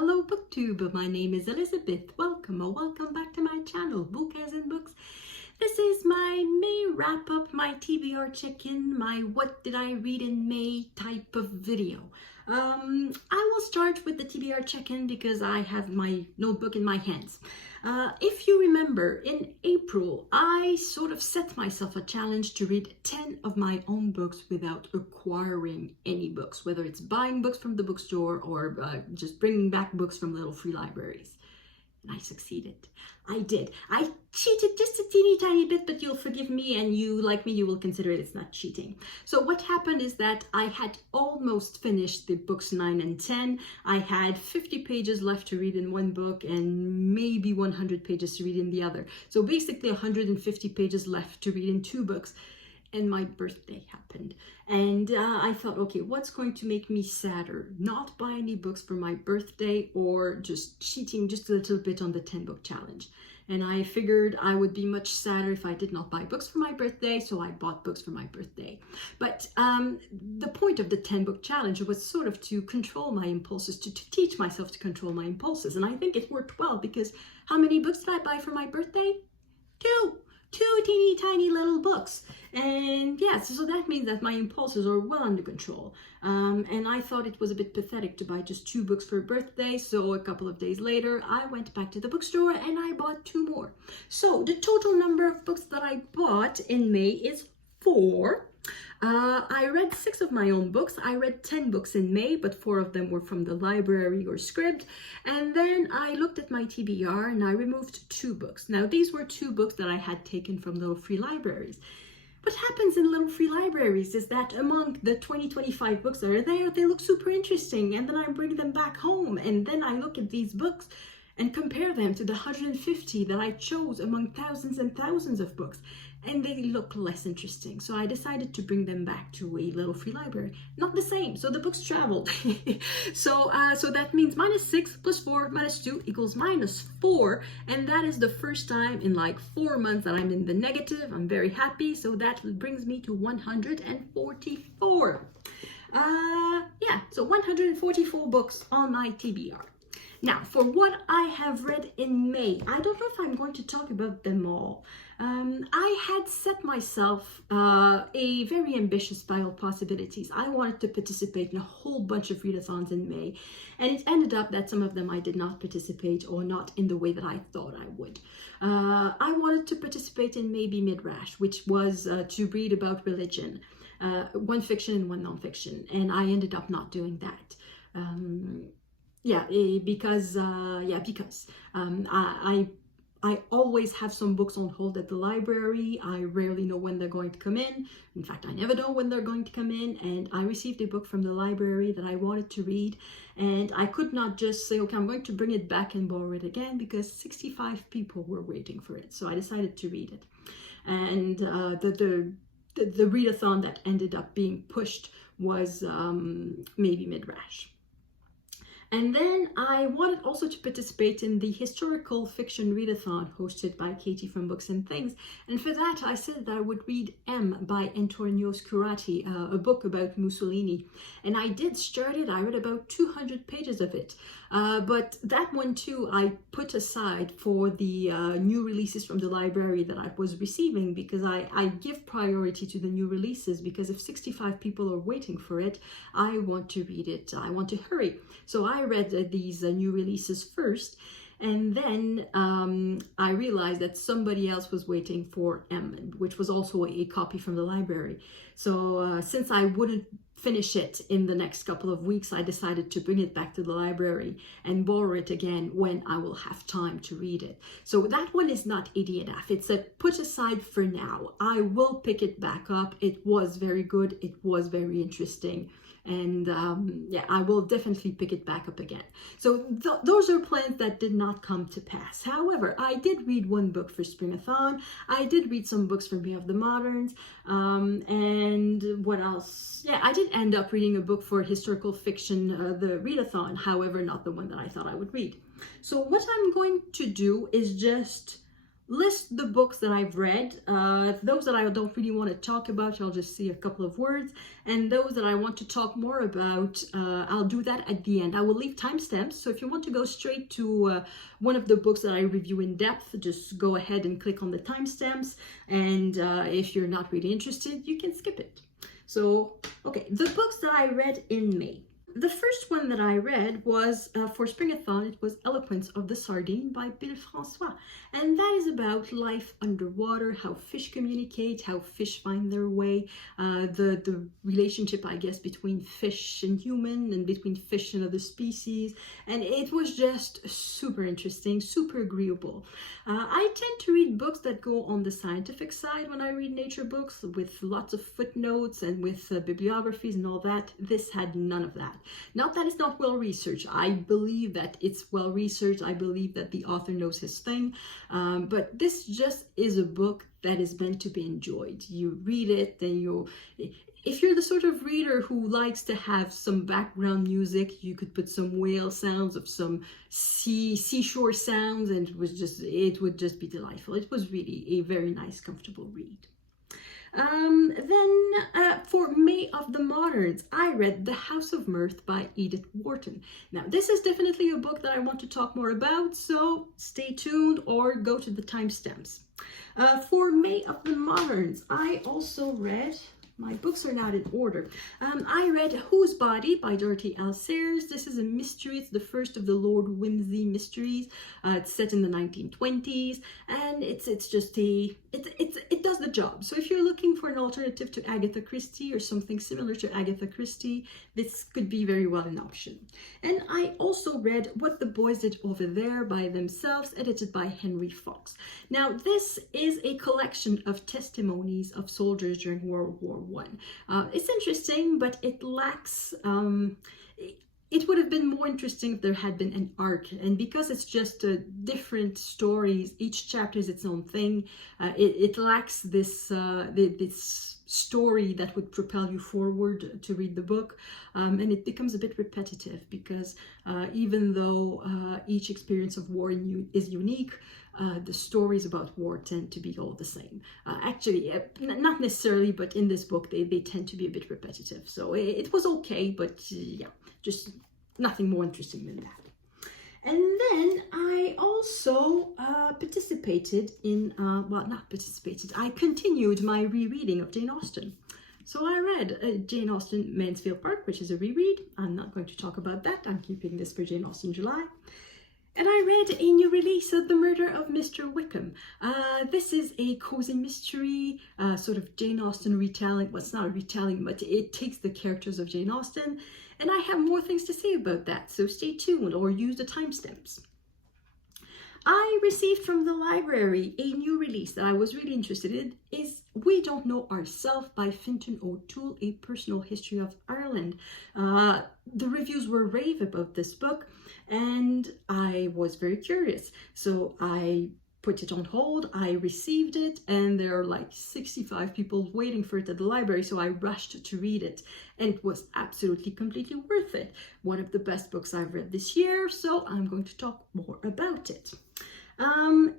Hello BookTube, my name is Elizabeth. Welcome or welcome back to my channel, Book as in Books. This is my May wrap up, my TBR check-in, my what did I read in May type of video. I will start with the TBR check-in because I have my notebook in my hands. If you remember, in April, I sort of set myself a challenge to read 10 of my own books without acquiring any books, whether it's buying books from the bookstore or just bringing back books from little free libraries. And I succeeded. I did. I cheated just a teeny tiny bit, but you'll forgive me, and you, like me, you will consider it's not cheating. So what happened is that I had almost finished the books 9 and 10. I had 50 pages left to read in one book and maybe 100 pages to read in the other. So basically 150 pages left to read in 2 books. And my birthday happened. And I thought, okay, what's going to make me sadder? Not buy any books for my birthday or just cheating just a little bit on the 10-book challenge. And I figured I would be much sadder if I did not buy books for my birthday, so I bought books for my birthday. But the point of the 10-book challenge was sort of to control my impulses, to teach myself to control my impulses. And I think it worked well because how many books did I buy for my birthday? 2 teeny tiny little books. And yes, so that means that my impulses are well under control. And I thought it was a bit pathetic to buy just 2 books for a birthday. So a couple of days later, I went back to the bookstore and I bought 2 more. So the total number of books that I bought in May is 4. I read 6 of my own books. I read 10 books in May, but 4 of them were from the library or script. And then I looked at my TBR and I removed 2 books. Now, these were 2 books that I had taken from little free libraries. What happens in little free libraries is that among the 20-25 books that are there, they look super interesting. And then I bring them back home. And then I look at these books and compare them to the 150 that I chose among thousands and thousands of books. And they look less interesting. So I decided to bring them back to a little free library. Not the same. So the books traveled. So that means -6 + 4 - 2 = -4. And that is the first time in like 4 months that I'm in the negative. I'm very happy. So that brings me to 144. Yeah, so 144 books on my TBR. Now, for what I have read in May, I don't know if I'm going to talk about them all. I had set myself a very ambitious pile of possibilities. I wanted to participate in a whole bunch of readathons in May, and it ended up that some of them I did not participate or not in the way that I thought I would. I wanted to participate in maybe Midrash, which was to read about religion, one fiction and one nonfiction, and I ended up not doing that. Because I always have some books on hold at the library. I rarely know when they're going to come in. In fact, I never know when they're going to come in. And I received a book from the library that I wanted to read. And I could not just say, okay, I'm going to bring it back and borrow it again because 65 people were waiting for it. So I decided to read it. And the readathon that ended up being pushed was maybe Midrash. And then I wanted also to participate in the historical fiction readathon hosted by Katie from Books and Things. And for that, I said that I would read M by Antonio Scurati, a book about Mussolini. And I did start it. I read about 200 pages of it. But that one too, I put aside for the new releases from the library that I was receiving because I give priority to the new releases because if 65 people are waiting for it, I want to read it. I want to hurry. So I read these new releases first, and then I realized that somebody else was waiting for M, which was also a copy from the library. So since I wouldn't finish it in the next couple of weeks, I decided to bring it back to the library and borrow it again when I will have time to read it. So that one is not ADNF. It's a put aside for now. I will pick it back up. It was very good. It was very interesting. And I will definitely pick it back up again. So those are plans that did not come to pass. However, I did read 1 book for Springathon. I did read some books from Beyond the Moderns. And what else? Yeah, I did end up reading a book for historical fiction, the readathon. However, not the one that I thought I would read. So what I'm going to do is just list the books that I've read. Those that I don't really want to talk about, I'll just say a couple of words. And those that I want to talk more about, I'll do that at the end. I will leave timestamps. So if you want to go straight to one of the books that I review in depth, just go ahead and click on the timestamps. And if you're not really interested, you can skip it. So, okay, the books that I read in May. The first one that I read was for Springathon. It was Eloquence of the Sardine by François. And that is about life underwater, how fish communicate, how fish find their way, the relationship, I guess, between fish and human and between fish and other species. And it was just super interesting, super agreeable. I tend to read books that go on the scientific side when I read nature books, with lots of footnotes and with bibliographies and all that. This had none of that. Not that it's not well researched. I believe that it's well researched. I believe that the author knows his thing. But this just is a book that is meant to be enjoyed. You read it, then if you're the sort of reader who likes to have some background music, you could put some whale sounds of some seashore sounds, and it would just be delightful. It was really a very nice, comfortable read. Then for May of the Moderns, I read The House of Mirth by Edith Wharton. Now, this is definitely a book that I want to talk more about, so stay tuned or go to the timestamps. For May of the Moderns, I also read, my books are not in order. I read Whose Body by Dorothy Sayers. This is a mystery. It's the first of the Lord Whimsy mysteries. It's set in the 1920s, and it does the job. So if you're looking for an alternative to Agatha Christie or something similar to Agatha Christie, this could be very well an option. And I also read What the Boys Did Over There by Themselves, edited by Henry Fox. Now, this is a collection of testimonies of soldiers during World War I. It's interesting, but it lacks, it would have been more interesting if there had been an arc. And because it's just different stories, each chapter is its own thing, it lacks this, this story that would propel you forward to read the book. And it becomes a bit repetitive because even though each experience of war is unique, the stories about war tend to be all the same. Actually, not necessarily, but in this book, they tend to be a bit repetitive. So it was okay, but yeah, just nothing more interesting than that. And then I also participated in, well, not participated, I continued my rereading of Jane Austen. So I read Jane Austen, Mansfield Park, which is a reread. I'm not going to talk about that. I'm keeping this for Jane Austen July. And I read a new release of The Murder of Mr. Wickham. This is a cozy mystery, sort of Jane Austen retelling. Well, it's not a retelling, but it takes the characters of Jane Austen. And I have more things to say about that, so stay tuned or use the timestamps. I received from the library a new release that I was really interested in, is We Don't Know Ourselves by Fintan O'Toole, A Personal History of Ireland. The reviews were rave about this book, and I was very curious. So I put it on hold, I received it, and there are like 65 people waiting for it at the library, so I rushed to read it, and it was absolutely, completely worth it. One of the best books I've read this year, so I'm going to talk more about it. And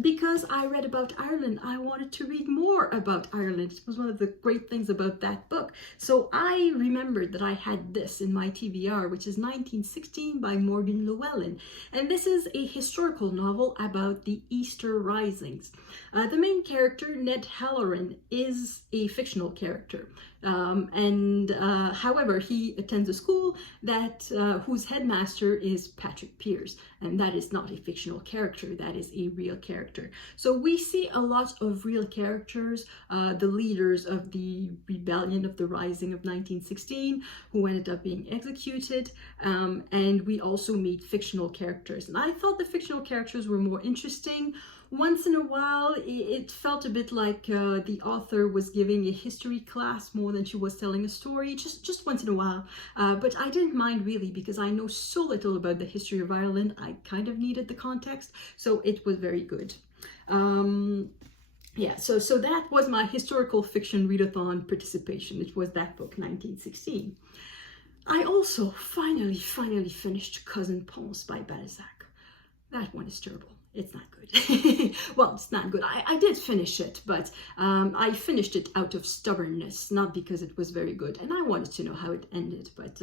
because I read about Ireland, I wanted to read more about Ireland. It was one of the great things about that book. So I remembered that I had this in my TBR, which is 1916 by Morgan Llewelyn. And this is a historical novel about the Easter Risings. The main character, Ned Halloran, is a fictional character. However, he attends a school that whose headmaster is Patrick Pearse, and that is not a fictional character, that is a real character. So we see a lot of real characters, the leaders of the rebellion of the Rising of 1916, who ended up being executed, and we also meet fictional characters. And I thought the fictional characters were more interesting. Once in a while, it felt a bit like the author was giving a history class more than she was telling a story, just once in a while. But I didn't mind really, because I know so little about the history of Ireland. I kind of needed the context, so it was very good. Yeah, so that was my historical fiction readathon participation. It was that book, 1916. I also finally finished Cousin Pons by Balzac. That one is terrible. it's not good. Well, it's not good. I did finish it, but I finished it out of stubbornness, not because it was very good. And I wanted to know how it ended. But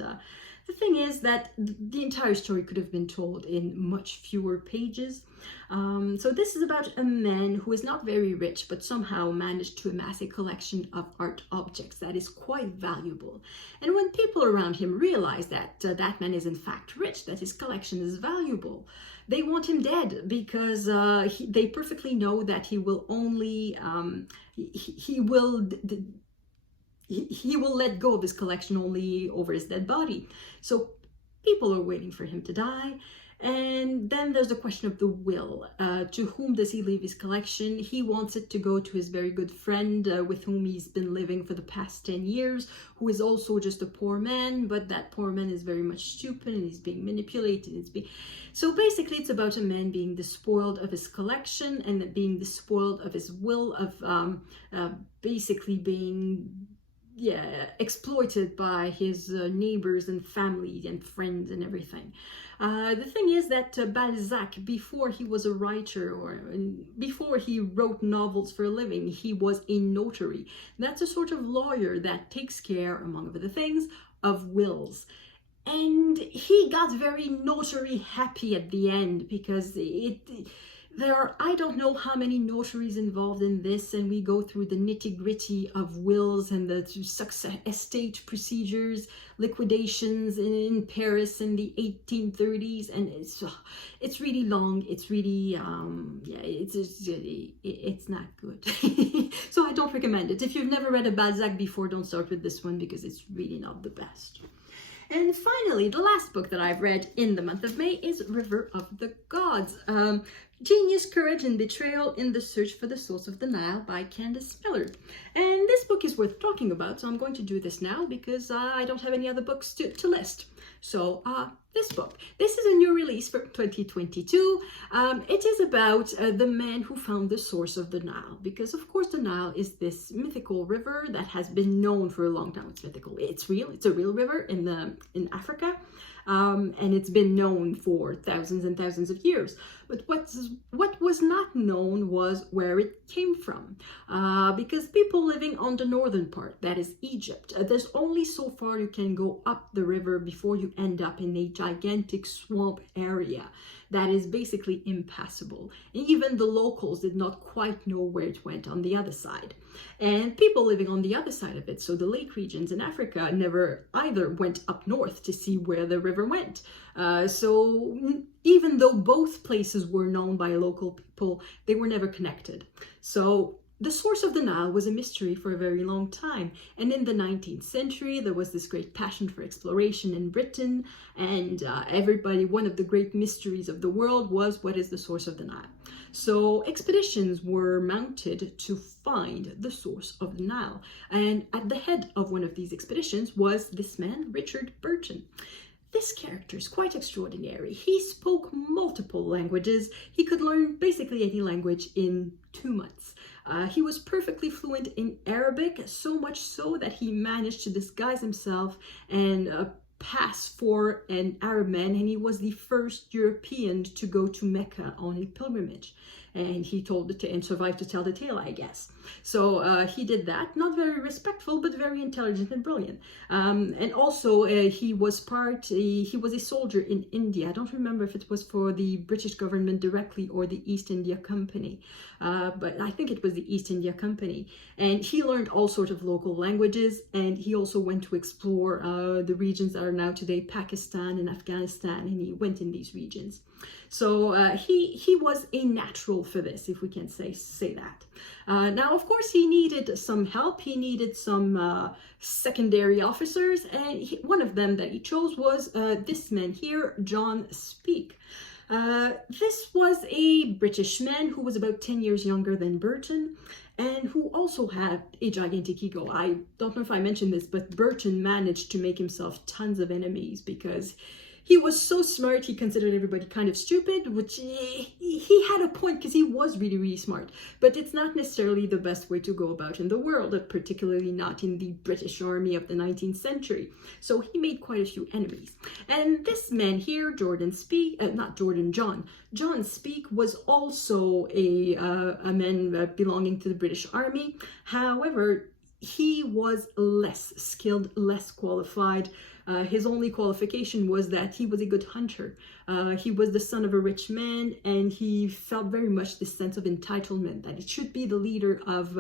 the thing is that the entire story could have been told in much fewer pages. So this is about a man who is not very rich, but somehow managed to amass a collection of art objects that is quite valuable. And when people around him realize that that man is in fact rich, that his collection is valuable, they want him dead because they perfectly know that he will only, he will let go of his collection only over his dead body. So people are waiting for him to die. And then there's the question of the will. To whom does he leave his collection? He wants it to go to his very good friend with whom he's been living for the past 10 years, who is also just a poor man, but that poor man is very much stupid and he's being manipulated. So basically it's about a man being despoiled of his collection and being despoiled of his will, of basically being exploited by his neighbors and family and friends and everything. The thing is that Balzac, before he was a writer or before he wrote novels for a living, he was a notary. That's a sort of lawyer that takes care, among other things, of wills. And he got very notary happy at the end because there are, I don't know how many notaries involved in this, and we go through the nitty-gritty of wills and the success estate procedures, liquidations in Paris in the 1830s, and it's really long. It's really it's not good. So I don't recommend it. If you've never read a Balzac before, don't start with this one because it's really not the best. And finally, the last book that I've read in the month of May is River of the Gods. Genius, Courage, and Betrayal in the Search for the Source of the Nile by Candice Millard. And this book is worth talking about, so I'm going to do this now because I don't have any other books to list. So this book. This is a new release for 2022. It is about the man who found the source of the Nile, because of course the Nile is this mythical river that has been known for a long time. It's mythical. It's real. It's a real river in Africa. And it's been known for thousands and thousands of years. But what was not known was where it came from. Because people living on the northern part, that is Egypt, there's only so far you can go up the river before you end up in a gigantic swamp area that is basically impassable. And even the locals did not quite know where it went on the other side. And people living on the other side of it, so the lake regions in Africa, never either went up north to see where the river went. So even though both places were known by local people, they were never connected. So the source of the Nile was a mystery for a very long time. And in the 19th century, there was this great passion for exploration in Britain. And one of the great mysteries of the world was, what is the source of the Nile? So expeditions were mounted to find the source of the Nile. And at the head of one of these expeditions was this man, Richard Burton. This character is quite extraordinary. He spoke multiple languages. He could learn basically any language in 2 months. He was perfectly fluent in Arabic, so much so that he managed to disguise himself and pass for an Arab man, and he was the first European to go to Mecca on a pilgrimage. And he and survived to tell the tale, I guess. So he did that, not very respectful, but very intelligent and brilliant. And also he was a soldier in India. I don't remember if it was for the British government directly or the East India Company, but I think it was the East India Company. And he learned all sorts of local languages, and he also went to explore the regions that are now today Pakistan and Afghanistan, and he went in these regions. So he was a natural for this, if we can say that. Now, of course, he needed some help. He needed some secondary officers, and one of them that he chose was this man here, John Speke. This was a British man who was about 10 years younger than Burton, and who also had a gigantic ego. I don't know if I mentioned this, but Burton managed to make himself tons of enemies because he was so smart, he considered everybody kind of stupid, which he had a point because he was really, really smart. But it's not necessarily the best way to go about in the world, particularly not in the British Army of the 19th century. So he made quite a few enemies. And this man here, John Speke was also a man belonging to the British Army. However, he was less skilled, less qualified. His only qualification was that he was a good hunter. He was the son of a rich man, and he felt very much this sense of entitlement that it should be the leader of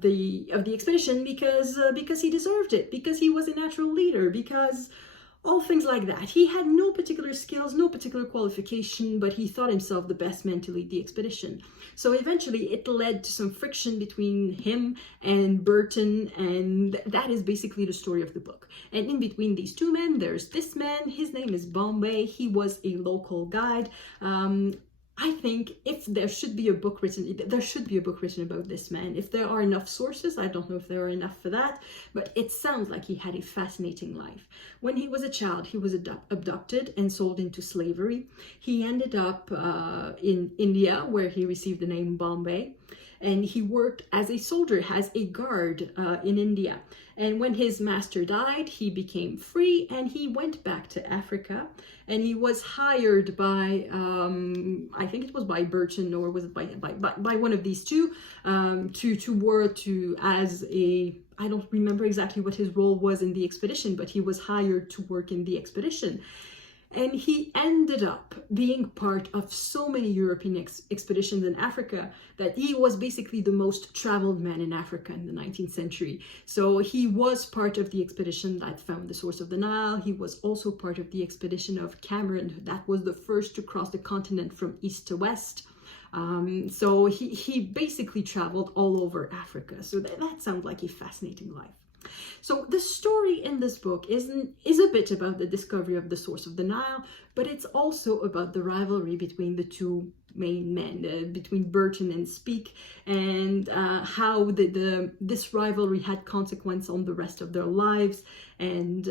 the expedition because he deserved it, because he was a natural leader, because all things like that. He had no particular skills, no particular qualification, but he thought himself the best man to lead the expedition. So eventually it led to some friction between him and Burton, and that is basically the story of the book. And in between these two men, there's this man. His name is Bombay. He was a local guide. I think if there should be a book written, there should be a book written about this man. If there are enough sources, I don't know if there are enough for that, but it sounds like he had a fascinating life. When he was a child, he was abducted and sold into slavery. He ended up in India, where he received the name Bombay, and he worked as a soldier, as a guard in India. And when his master died, he became free and he went back to Africa, and he was hired by, I think it was by Burton, or was it by one of these two, to work as a, I don't remember exactly what his role was in the expedition, but he was hired to work in the expedition. And he ended up being part of so many European expeditions in Africa that he was basically the most traveled man in Africa in the 19th century. So he was part of the expedition that found the source of the Nile. He was also part of the expedition of Cameron, that was the first to cross the continent from east to west. So he basically traveled all over Africa. So that sounds like a fascinating life. So the story in this book is a bit about the discovery of the source of the Nile, but it's also about the rivalry between the two main men, between Burton and Speke, and how this rivalry had consequence on the rest of their lives. And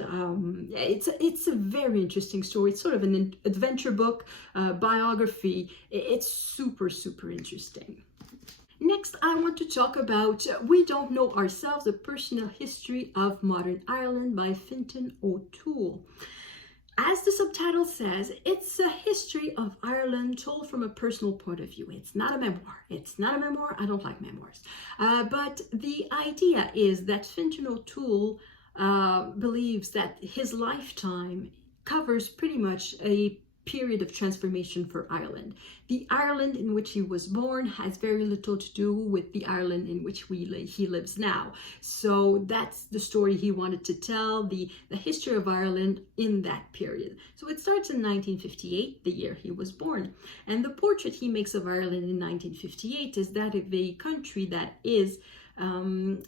it's a very interesting story. It's sort of an adventure book, biography. It's super, super interesting. Next, I want to talk about We Don't Know Ourselves, A Personal History of Modern Ireland by Fintan O'Toole. As the subtitle says, it's a history of Ireland told from a personal point of view. It's not a memoir. It's not a memoir. I don't like memoirs. But the idea is that Fintan O'Toole believes that his lifetime covers pretty much a period of transformation for Ireland. The Ireland in which he was born has very little to do with the Ireland in which he lives now. So that's the story he wanted to tell, the history of Ireland in that period. So it starts in 1958, the year he was born. And the portrait he makes of Ireland in 1958 is that of a country that is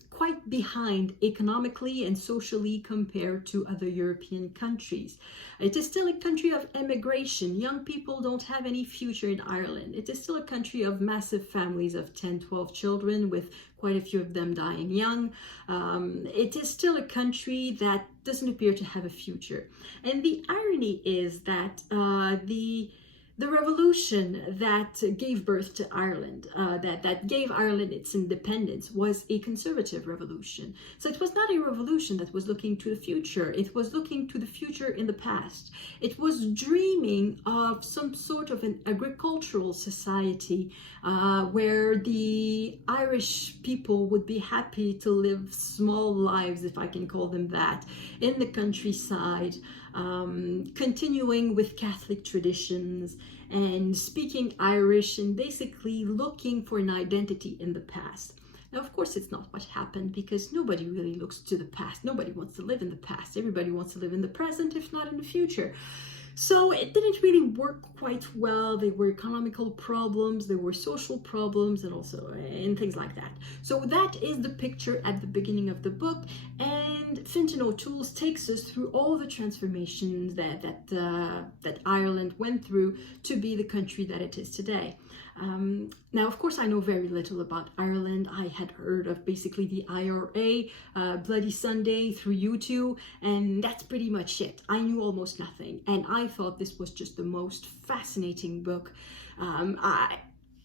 quite behind economically and socially compared to other European countries. It is still a country of emigration. Young people don't have any future in Ireland. It is still a country of massive families of 10, 12 children, with quite a few of them dying young. It is still a country that doesn't appear to have a future. And the irony is that the revolution that gave birth to Ireland, that gave Ireland its independence, was a conservative revolution. So it was not a revolution that was looking to the future. It was looking to the future in the past. It was dreaming of some sort of an agricultural society where the Irish people would be happy to live small lives, if I can call them that, in the countryside, continuing with Catholic traditions and speaking Irish, and basically looking for an identity in the past. Now, of course, it's not what happened, because nobody really looks to the past. Nobody wants to live in the past. Everybody wants to live in the present, if not in the future. So it didn't really work quite well. There were economical problems, there were social problems, and things like that. So that is the picture at the beginning of the book, and Fintan O'Toole takes us through all the transformations that Ireland went through to be the country that it is today. Now, of course, I know very little about Ireland. I had heard of basically the IRA, Bloody Sunday through U2, and that's pretty much it. I knew almost nothing, and I thought this was just the most fascinating book.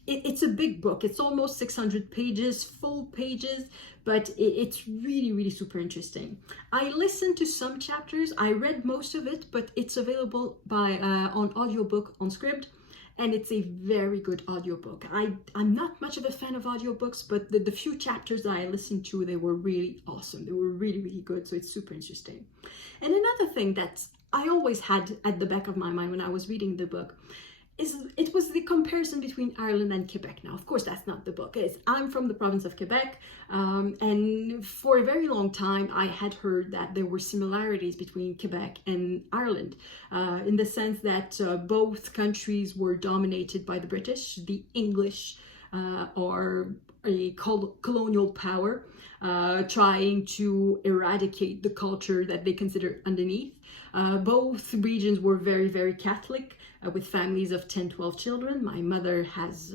It's a big book. It's almost 600 pages, full pages, but it's really, really super interesting. I listened to some chapters. I read most of it, but it's available on audiobook on Scribd. And it's a very good audiobook. I'm not much of a fan of audiobooks, but the few chapters that I listened to, they were really awesome. They were really, really good. So it's super interesting. And another thing that I always had at the back of my mind when I was reading the book it was the comparison between Ireland and Quebec. Now, of course, that's not the book. I'm from the province of Quebec, and for a very long time, I had heard that there were similarities between Quebec and Ireland, in the sense that both countries were dominated by the British. The English are a colonial power, trying to eradicate the culture that they consider underneath. Both regions were very, very Catholic, with families of 10, 12 children. My mother has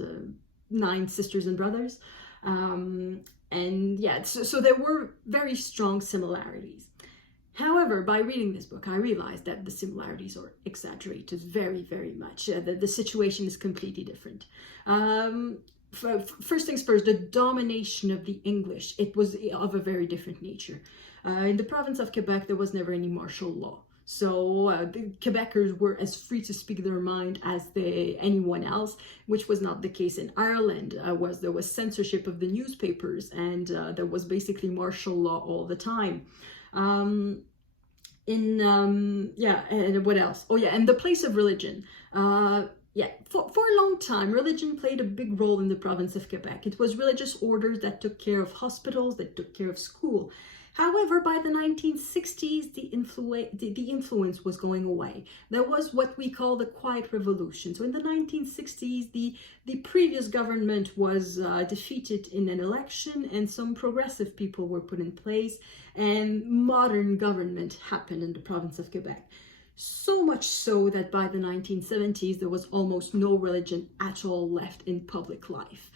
9 sisters and brothers. And yeah, so there were very strong similarities. However, by reading this book, I realized that the similarities are exaggerated very, very much. The situation is completely different. First things first, the domination of the English, it was of a very different nature. In the province of Quebec, there was never any martial law. So the Quebecers were as free to speak their mind as anyone else, which was not the case in Ireland. There was censorship of the newspapers, and there was basically martial law all the time. And what else? Oh yeah, and the place of religion. Yeah, for a long time, religion played a big role in the province of Quebec. It was religious orders that took care of hospitals, that took care of school. However, by the 1960s, the influence was going away. There was what we call the Quiet Revolution. So in the 1960s, the previous government was defeated in an election, and some progressive people were put in place, and modern government happened in the province of Quebec. So much so that by the 1970s, there was almost no religion at all left in public life.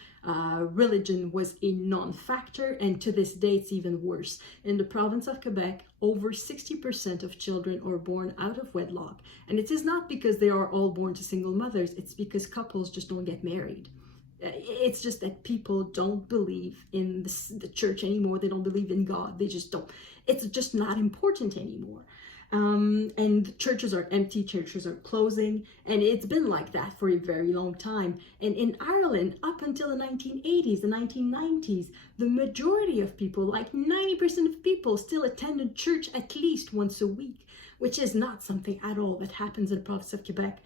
Religion was a non-factor, and to this day, it's even worse. In the province of Quebec, over 60% of children are born out of wedlock. And it is not because they are all born to single mothers, it's because couples just don't get married. It's just that people don't believe in the church anymore. They don't believe in God. They just don't. It's just not important anymore. And churches are empty, churches are closing, and it's been like that for a very long time. And in Ireland, up until the 1980s, the 1990s, the majority of people, like 90% of people, still attended church at least once a week, which is not something at all that happens in the province of Quebec.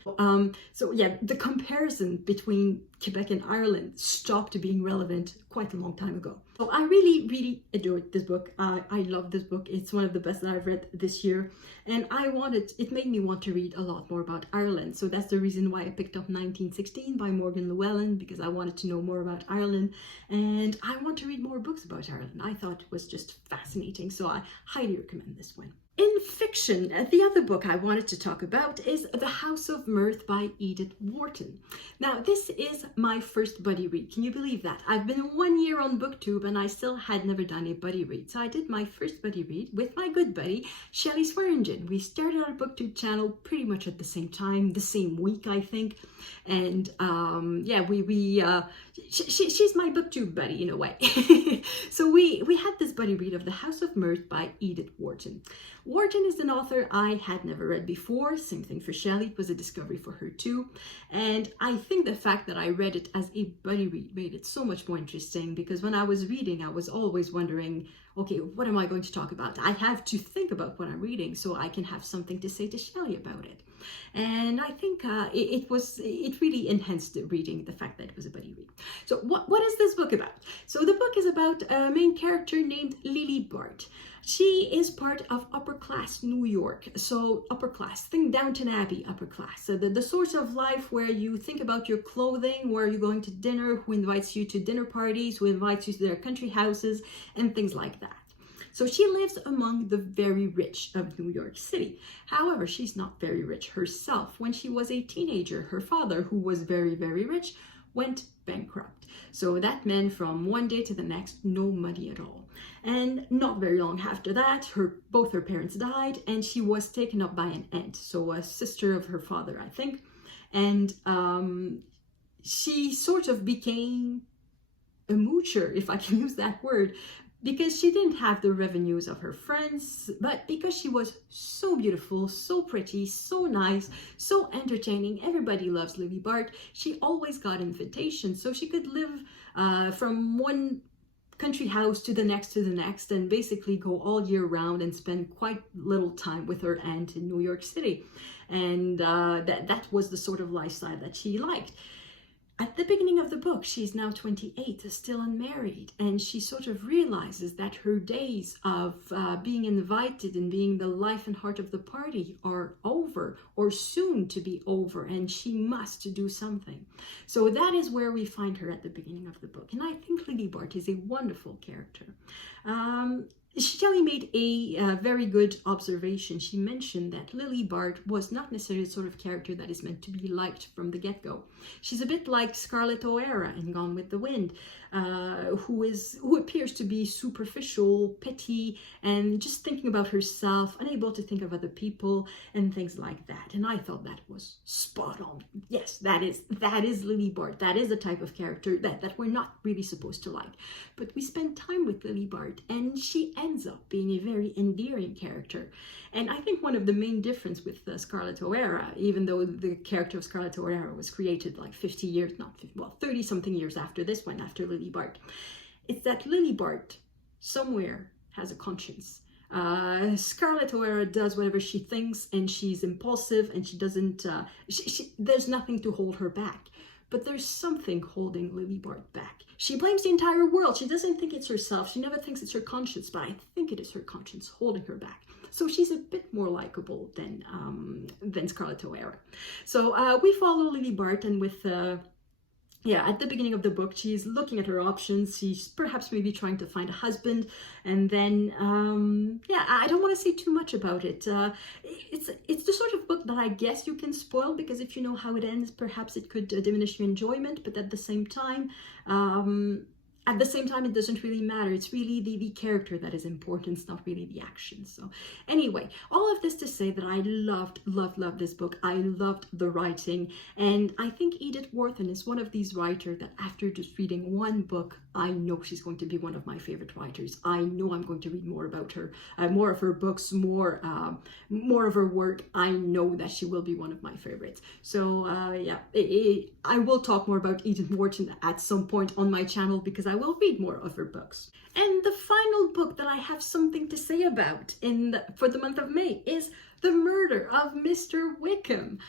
So yeah, the comparison between Quebec and Ireland stopped being relevant quite a long time ago. So I really, really adored this book. I love this book. It's one of the best that I've read this year. And it made me want to read a lot more about Ireland. So that's the reason why I picked up 1916 by Morgan Llewelyn, because I wanted to know more about Ireland. And I want to read more books about Ireland. I thought it was just fascinating. So I highly recommend this one. In fiction, the other book I wanted to talk about is The House of Mirth by Edith Wharton. Now, this is my first buddy read. Can you believe that? I've been 1 year on BookTube and I still had never done a buddy read. So I did my first buddy read with my good buddy, Shelley Swearingen. We started our BookTube channel pretty much at the same time, the same week, I think. And yeah, she's my BookTube buddy in a way. So we had this buddy read of The House of Mirth by Edith Wharton. Wharton is an author I had never read before. Same thing for Shelley. It was a discovery for her too. And I think the fact that I read it as a buddy read made it so much more interesting, because when I was reading, I was always wondering, okay, what am I going to talk about? I have to think about what I'm reading so I can have something to say to Shelley about it. And I think it really enhanced the reading, the fact that it was a buddy read. So what is this book about? So the book is about a main character named Lily Bart. She is part of upper class New York. So upper class, think Downton Abbey upper class. So the sort of life where you think about your clothing, where you're going to dinner, who invites you to dinner parties, who invites you to their country houses, and things like that. So she lives among the very rich of New York City. However, she's not very rich herself. When she was a teenager, her father, who was very, very rich, went bankrupt. So that meant from one day to the next, no money at all. And not very long after that, both her parents died, and she was taken up by an aunt, so a sister of her father, I think. And she sort of became a moocher, if I can use that word, because she didn't have the revenues of her friends, but because she was so beautiful, so pretty, so nice, so entertaining. Everybody loves Lily Bart. She always got invitations, so she could live from one country house to the next, and basically go all year round and spend quite little time with her aunt in New York City. And that was the sort of lifestyle that she liked. At the beginning of the book, she's now 28, still unmarried, and she sort of realizes that her days of being invited and being the life and heart of the party are over, or soon to be over, and she must do something. So that is where we find her at the beginning of the book, and I think Lily Bart is a wonderful character. Shelley made a very good observation. She mentioned that Lily Bart was not necessarily the sort of character that is meant to be liked from the get-go. She's a bit like Scarlett O'Hara in Gone with the Wind, who appears to be superficial, petty, and just thinking about herself, unable to think of other people, and things like that. And I thought that was spot on. Yes, that is Lily Bart. That is the type of character that we're not really supposed to like. But we spend time with Lily Bart, and she ends up being a very endearing character. And I think one of the main difference with Scarlett O'Hara, even though the character of Scarlett O'Hara was created like 50 years, 30 something years after this one, after Lily Bart, it's that Lily Bart somewhere has a conscience. Scarlett O'Hara does whatever she thinks, and she's impulsive, and she doesn't, there's nothing to hold her back. But there's something holding Lily Bart back. She blames the entire world. She doesn't think it's herself. She never thinks it's her conscience, but I think it is her conscience holding her back. So she's a bit more likable than Scarlett O'Hara. So we follow Lily Bart, and with at the beginning of the book, she's looking at her options. She's perhaps maybe trying to find a husband, and then I don't want to say too much about it. It's the sort of book that I guess you can spoil, because if you know how it ends, perhaps it could diminish your enjoyment. But at the same time, it doesn't really matter. It's really the character that is important. It's not really the action. So anyway, all of this to say that I loved this book. I loved the writing. And I think Edith Wharton is one of these writers that after just reading one book, I know she's going to be one of my favorite writers. I know I'm going to read more about her, more of her books, more of her work. I know that she will be one of my favorites. So I will talk more about Edith Wharton at some point on my channel, because I will read more of her books. And the final book that I have something to say about for the month of May is The Murder of Mr. Wickham.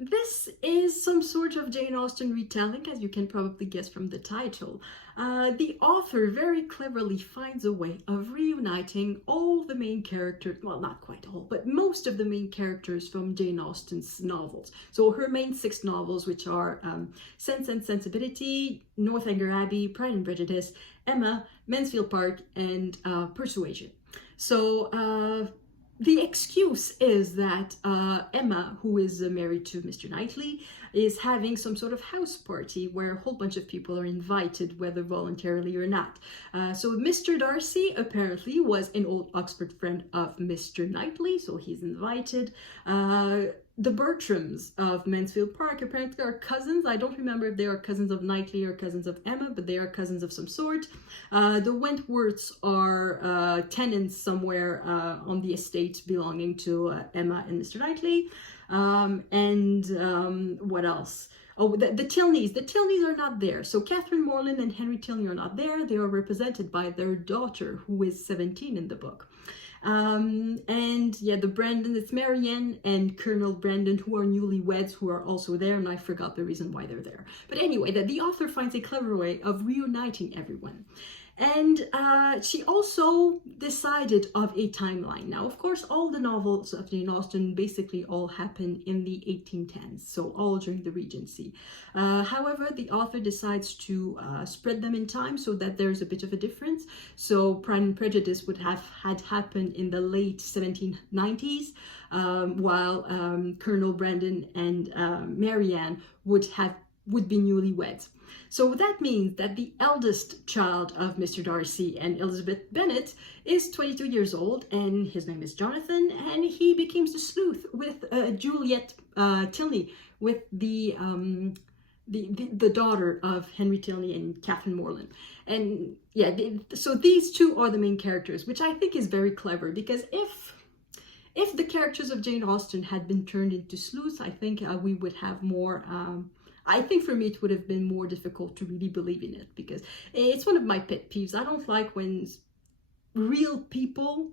This is some sort of Jane Austen retelling, as you can probably guess from the title. The author very cleverly finds a way of reuniting all the main characters, well, not quite all, but most of the main characters from Jane Austen's novels. So her main 6 novels, which are Sense and Sensibility, Northanger Abbey, Pride and Prejudice, Emma, Mansfield Park, and Persuasion. So the excuse is that Emma, who is married to Mr. Knightley, is having some sort of house party where a whole bunch of people are invited, whether voluntarily or not. So Mr. Darcy apparently was an old Oxford friend of Mr. Knightley, so he's invited. The Bertrams of Mansfield Park apparently are cousins. I don't remember if they are cousins of Knightley or cousins of Emma, but they are cousins of some sort. The Wentworths are tenants somewhere on the estate belonging to Emma and Mr. Knightley. What else? Oh, the Tilneys. The Tilneys are not there. So Catherine Morland and Henry Tilney are not there. They are represented by their daughter, who is 17 in the book. The Brandon, it's Marianne and Colonel Brandon, who are newlyweds, who are also there, and I forgot the reason why they're there. But anyway, the author finds a clever way of reuniting everyone. And she also decided of a timeline. Now, of course, all the novels of Jane Austen basically all happen in the 1810s, so all during the Regency. However, the author decides to spread them in time so that there's a bit of a difference. So Pride and Prejudice would have had happened in the late 1790s, while Colonel Brandon and Marianne would have would be newlyweds. So that means that the eldest child of Mr. Darcy and Elizabeth Bennet is 22 years old, and his name is Jonathan, and he becomes the sleuth with Juliet Tilney, with the daughter of Henry Tilney and Catherine Morland. And yeah, so these two are the main characters, which I think is very clever, because if the characters of Jane Austen had been turned into sleuths, I think we would have more I think for me it would have been more difficult to really believe in it, because it's one of my pet peeves. I don't like when real people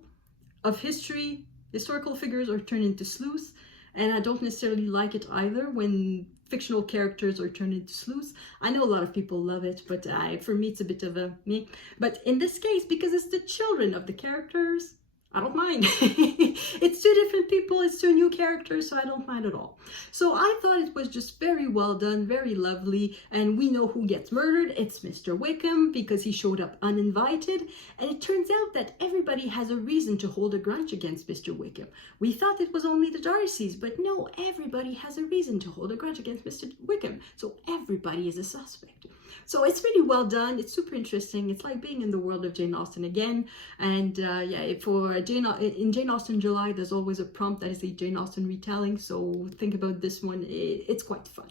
of history, historical figures, are turned into sleuths, and I don't necessarily like it either when fictional characters are turned into sleuths. I know a lot of people love it, but for me it's a bit of a me. But in this case, because it's the children of the characters, I don't mind. It's two different people, it's two new characters, so I don't mind at all. So I thought it was just very well done, very lovely, and we know who gets murdered. It's Mr. Wickham, because he showed up uninvited, and it turns out that everybody has a reason to hold a grudge against Mr. Wickham. We thought it was only the Darcys, but no, everybody has a reason to hold a grudge against Mr. Wickham, so everybody is a suspect. So it's really well done, it's super interesting, it's like being in the world of Jane Austen again. And yeah, for in Jane Austen July, there's always a prompt that is a Jane Austen retelling, so think about this one, it's quite fun.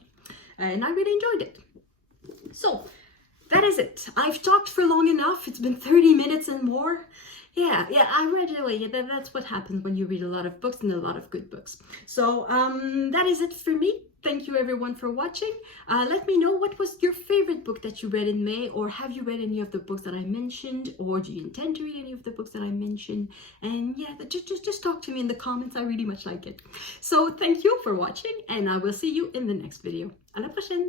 And I really enjoyed it. So, that is it. I've talked for long enough, it's been 30 minutes and more. Yeah, I read it away. Yeah, that's what happens when you read a lot of books, and a lot of good books. So that is it for me. Thank you everyone for watching. Let me know, what was your favorite book that you read in May, or have you read any of the books that I mentioned, or do you intend to read any of the books that I mentioned? And yeah, just talk to me in the comments. I really much like it. So thank you for watching, and I will see you in the next video. À la prochaine!